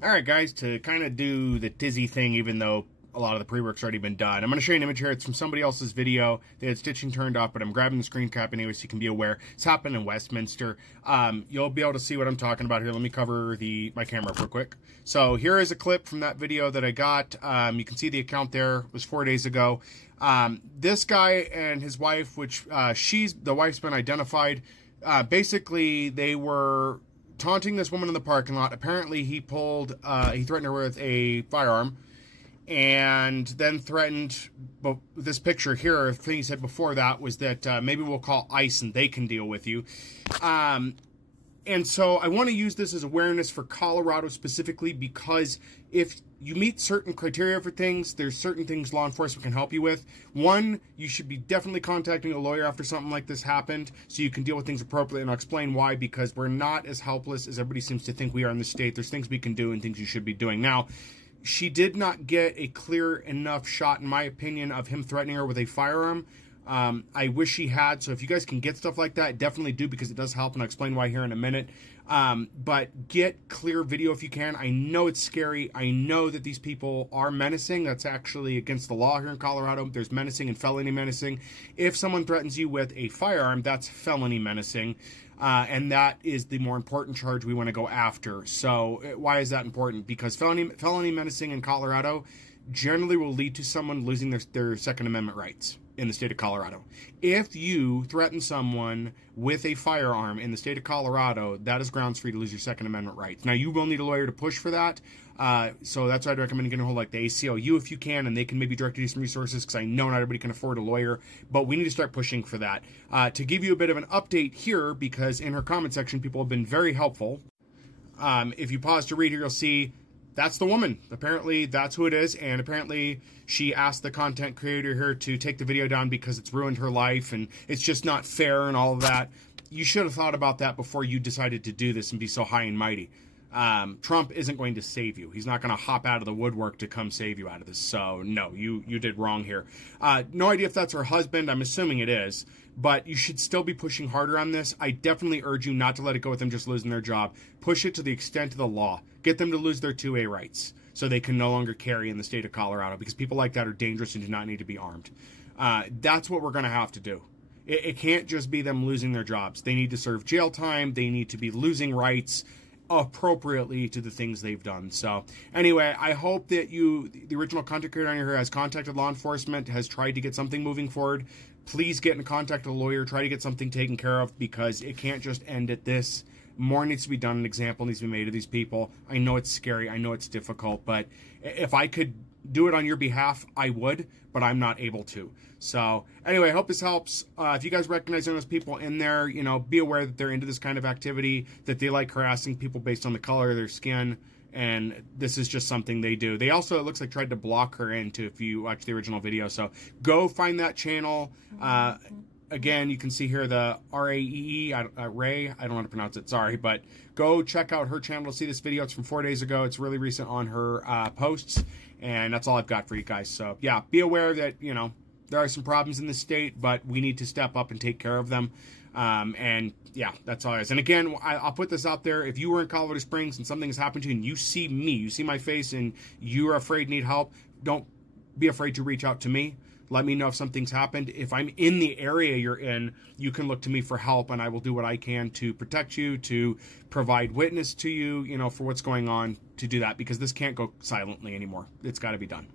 All right, guys, to kind of do the dizzy thing, even though a lot of the pre-work's already been done, I'm going to show you an image here. It's from somebody else's video. They had stitching turned off, but I'm grabbing the screen cap anyway so you can be aware. It's happened in Westminster. You'll be able to see what I'm talking about here. Let me cover my camera real quick. So here is a clip from that video that I got. You can see the account there. It was 4 days ago. This guy and his wife, which the wife's been identified, basically they were taunting this woman in the parking lot. Apparently he threatened her with a firearm and then threatened, but this picture here, the thing he said before that was that maybe we'll call ICE and they can deal with you. And so I want to use this as awareness for Colorado specifically, because if you meet certain criteria for things, there's certain things law enforcement can help you with. One, you should be definitely contacting a lawyer after something like this happened so you can deal with things appropriately, and I'll explain why, because we're not as helpless as everybody seems to think we are in the state. There's things we can do and things you should be doing. Now, she did not get a clear enough shot, in my opinion, of him threatening her with a firearm. I wish she had, so if you guys can get stuff like that, definitely do, because it does help, and I'll explain why here in a minute. But get clear video if you can. I know it's scary. I know that these people are menacing. That's actually against the law here in Colorado. There's menacing and felony menacing. If someone threatens you with a firearm, that's felony menacing. And that is the more important charge we want to go after. So why is that important? Because felony menacing in Colorado generally will lead to someone losing their Second Amendment rights in the state of Colorado. If you threaten someone with a firearm in the state of Colorado, that is grounds for you to lose your Second Amendment rights. Now, you will need a lawyer to push for that. So that's why I'd recommend getting a hold of like the ACLU if you can, and they can maybe direct you to some resources, because I know not everybody can afford a lawyer, but we need to start pushing for that. To give you a bit of an update here, because in her comment section, people have been very helpful. If you pause to read here, you'll see that's the woman. Apparently, that's who it is, and apparently she asked the content creator here to take the video down because it's ruined her life, and it's just not fair and all of that. You should have thought about that before you decided to do this and be so high and mighty. Trump isn't going to save you. He's not going to hop out of the woodwork to come save you out of this. So, no, you did wrong here. No idea if that's her husband. I'm assuming it is. But you should still be pushing harder on this. I definitely urge you not to let it go with them just losing their job. Push it to the extent of the law. Get them to lose their 2A rights so they can no longer carry in the state of Colorado, because people like that are dangerous and do not need to be armed. That's what we're going to have to do. It can't just be them losing their jobs. They need to serve jail time. They need to be losing rights appropriately to the things they've done. So anyway, I hope that the original content creator on here, has contacted law enforcement, has tried to get something moving forward. Please get in contact with a lawyer, try to get something taken care of, because it can't just end at this. More needs to be done. An example needs to be made of these people. I know it's scary. I know it's difficult, but if I could do it on your behalf, I would, but I'm not able to. So anyway, I hope this helps. If you guys recognize those people in there, be aware that they're into this kind of activity, that they like harassing people based on the color of their skin, and this is just something they do. They also, it looks like, tried to block her into, if you watch the original video. So go find that channel. Again, you can see here the RAEE, Ray, I don't know how to pronounce it, sorry, but go check out her channel to see this video. It's from 4 days ago. It's really recent on her posts, and that's all I've got for you guys. So yeah, be aware that, there are some problems in the state, but we need to step up and take care of them. And yeah, that's all it is. And again, I'll put this out there. If you were in Colorado Springs and something has happened to you and you see me, you see my face, and you are afraid, need help, don't be afraid to reach out to me. Let me know if something's happened. If I'm in the area you're in, you can look to me for help, and I will do what I can to protect you, to provide witness to you, for what's going on, to do that, because this can't go silently anymore. It's got to be done.